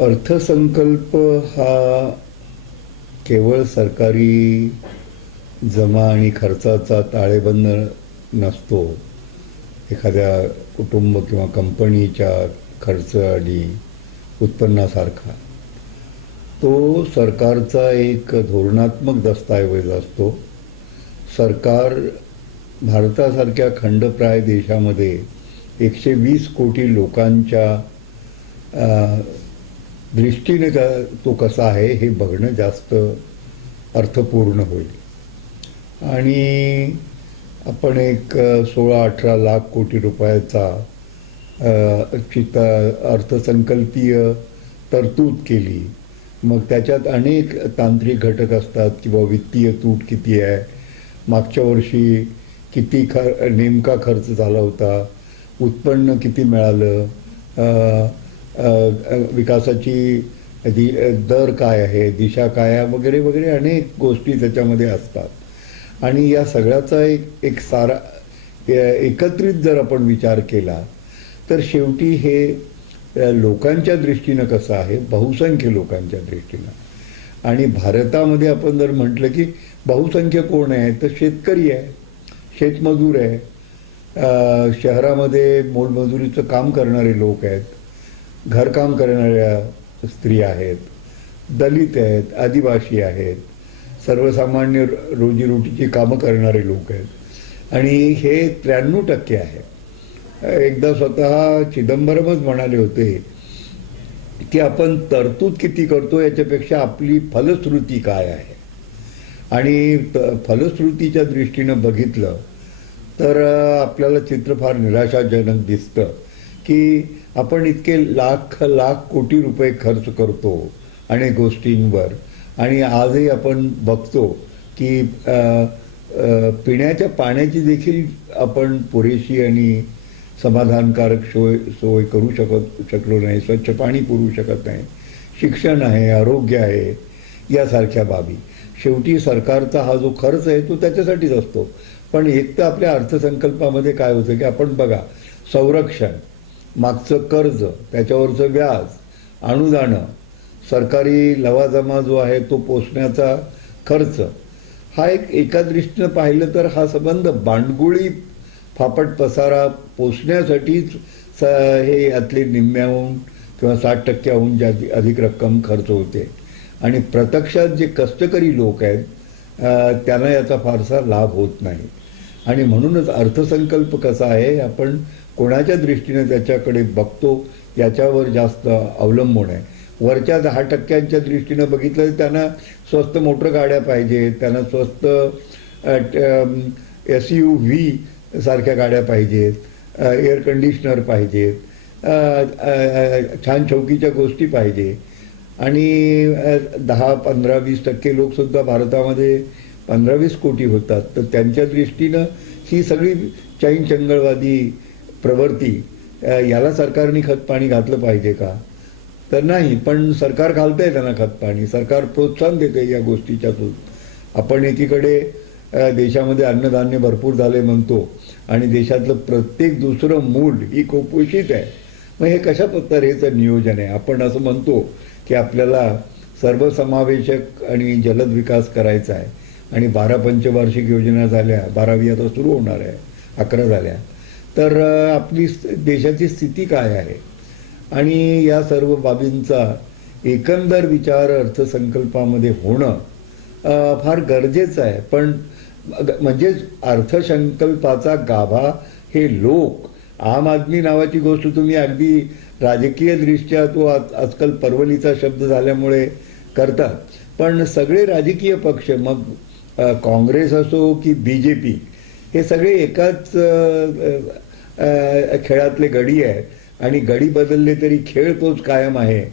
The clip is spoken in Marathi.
अर्थसंकल्प हा केवळ सरकारी जमा आणि खर्चाचा ताळेबंद नसतो. एखाद्या कुटुंब किंवा कंपनीच्या खर्च आणि उत्पन्नासारखा. तो सरकारचा एक धोरणात्मक दस्तऐवज असतो. सरकार भारतासारख्या खंडप्राय देशामध्ये एकशे वीस कोटी लोकांच्या दृष्टीने का तो कसा आहे हे बघणं जास्त अर्थपूर्ण होईल. आणि आपण एक सोळा अठरा लाख कोटी रुपयाचा चिता चित अर्थसंकल्पीय तरतूद केली. मग त्याच्यात अनेक तांत्रिक घटक असतात किंवा वित्तीय तूट किती आहे. मागच्या वर्षी किती खर नेमका खर्च झाला होता. उत्पन्न किती मिळालं. विकासाची दि दर काय आहे दिशा काय आहे वगैरे वगैरे अनेक गोष्टी त्याच्यामध्ये असतात. आणि या सगळ्याचा एक एक सारा एकत्रित जर आपण विचार केला तर शेवटी हे लोकांच्या दृष्टीनं कसं आहे बहुसंख्य लोकांच्या दृष्टीनं. आणि भारतामध्ये आपण जर म्हटलं की बहुसंख्य कोण आहे तर शेतकरी आहे शेतमजूर आहे. शहरामध्ये मोलमजुरीचं काम करणारे लोक आहेत. घरकाम करणाऱ्या स्त्री आहेत दलित आहेत आदिवासी आहेत सर्वसामान्य रोजीरोटीची कामं करणारे लोक आहेत. आणि हे त्र्याण्णव टक्के आहे. एकदा स्वतः चिदंबरमच म्हणाले होते की आपण तरतूद किती करतो याच्यापेक्षा आपली फलश्रुती काय आहे? आणि त- फलश्रुतीच्या दृष्टीनं बघितलं तर आपल्याला चित्र फार निराशाजनक दिसतं. की आपण इतके लाख लाख कोटी रुपये खर्च करतो अनेक गोष्टींवर. आणि आजही आपण बघतो की पिण्याच्या पाण्याची देखील आपण पुरेशी आणि समाधानकारक सोय सोय करू शकत शकलो नाही. स्वच्छ पाणी पुरवू शकत नाही. शिक्षण आहे आरोग्य आहे यासारख्या बाबी. शेवटी सरकारचा हा जो खर्च आहे तो त्याच्यासाठीच असतो. पण एक तर आपल्या अर्थसंकल्पामध्ये काय होतं की आपण बघा संरक्षण. मागचं कर्ज त्याच्यावरचं व्याज अनुदानं सरकारी लवाजमा जो आहे तो पोचण्याचा खर्च. हा एक एका दृष्टीनं पाहिलं तर हा संबंध बांडगुळी फापट पसारा पोचण्यासाठीच स हे यातले निम्म्याहून किंवा साठ टक्क्याहून जास्ती अधिक रक्कम खर्च होते. आणि प्रत्यक्षात जे कष्टकरी लोक आहेत त्यांना याचा फारसा लाभ होत नाही. आणि म्हणूनच अर्थसंकल्प कसा आहे आपण कोणाच्या दृष्टीने त्याच्याकडे बघतो याच्यावर जास्त अवलंबून आहे. वरच्या दहा टक्क्यांच्या दृष्टीनं बघितलं तर त्यांना स्वस्त मोटर गाड्या पाहिजेत त्यांना स्वस्त एस यू व्ही सारख्या गाड्या पाहिजेत एअर कंडिशनर पाहिजेत छान चौकीच्या गोष्टी पाहिजे. आणि दहा पंधरा वीस टक्के लोकसुद्धा भारतामध्ये पंधरा वीस कोटी होतात. तर त्यांच्या दृष्टीनं ही सगळी चैन चंगळवादी प्रवृत्ती याला सरकारने खतपाणी घातलं पाहिजे का? तर नाही पण सरकार घालतंय त्यांना खतपाणी. सरकार प्रोत्साहन देते या गोष्टीच्यातून आपण एकीकडे देशामध्ये अन्नधान्य भरपूर झाले म्हणतो आणि देशातलं प्रत्येक दुसरं मूल ही कुपोषित आहे. मग हे कशा तऱ्हेचं नियोजन आहे? आपण असं म्हणतो की आपल्याला सर्वसमावेशक आणि जलद विकास करायचा आहे. आणि बारा पंचवार्षिक योजना झाल्या बारावी आता सुरू होणार आहे अकरा झाल्या. तर आपली देशाची स्थिती काय आहे? आणि या सर्व बाबींचा एकंदर विचार अर्थसंकल्पामध्ये होणं फार गरजेचं आहे. पण म्हणजेच अर्थसंकल्पाचा गाभा हे लोक आम आदमी नावाची गोष्ट तुम्ही अगदी राजकीय दृष्ट्या तो आज आजकाल परवलीचा शब्द झाल्यामुळे करतात पण सगळे राजकीय पक्ष मग काँग्रेस असो की बी जे पी हे सगळे एकाच खेळातले गडी आहेत. आणि गडी बदलले तरी खेळ तोच कायम आहे.